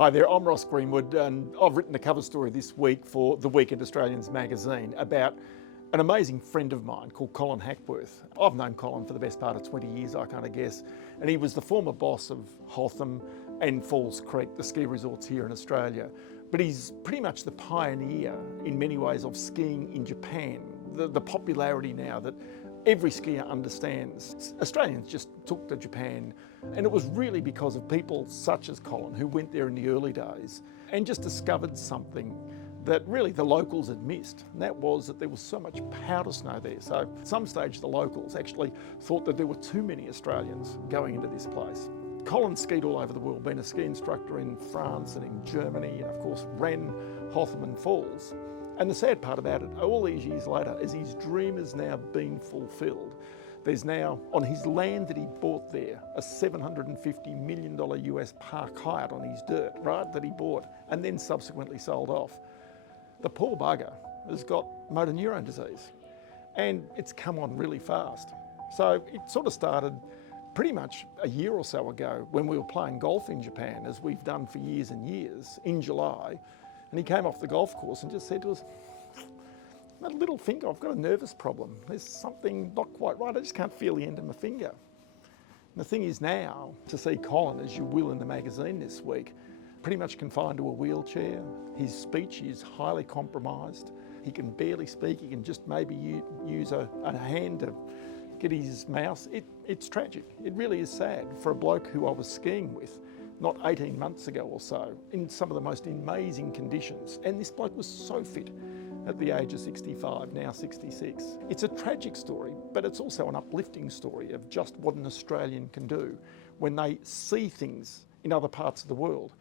Hi there, I'm Ross Greenwood and I've written a cover story this week for the Weekend Australians magazine about an amazing friend of mine called Colin Hackworth. I've known Colin for the best part of 20 years, I kind of guess, and he was the former boss of Hotham and Falls Creek, the ski resorts here in Australia. But he's pretty much the pioneer in many ways of skiing in Japan. The popularity now that every skier understands. Australians just took to Japan, and it was really because of people such as Colin who went there in the early days and just discovered something that really the locals had missed, and that was that there was so much powder snow there. So at some stage the locals actually thought that there were too many Australians going into this place. Colin skied all over the world, been a ski instructor in France and in Germany, and of course ran Hotham and Falls. And the sad part about it, all these years later, is his dream has now been fulfilled. There's now, on his land that he bought there, a $750 million US Park Hyatt on his dirt, right, that he bought and then subsequently sold off. The poor bugger has got motor neurone disease, and it's come on really fast. So it sort of started pretty much a year or so ago when we were playing golf in Japan, as we've done for years and years, in July. And he came off the golf course and just said to us, "My little finger, I've got a nervous problem. There's something not quite right. I just can't feel the end of my finger." And the thing is now, to see Colin, as you will in the magazine this week, pretty much confined to a wheelchair. His speech is highly compromised. He can barely speak. He can just maybe use a hand to get his mouse. It's tragic. It really is sad for a bloke who I was skiing with not 18 months ago or so, in some of the most amazing conditions. And this bloke was so fit at the age of 65, now 66. It's a tragic story, but it's also an uplifting story of just what an Australian can do when they see things in other parts of the world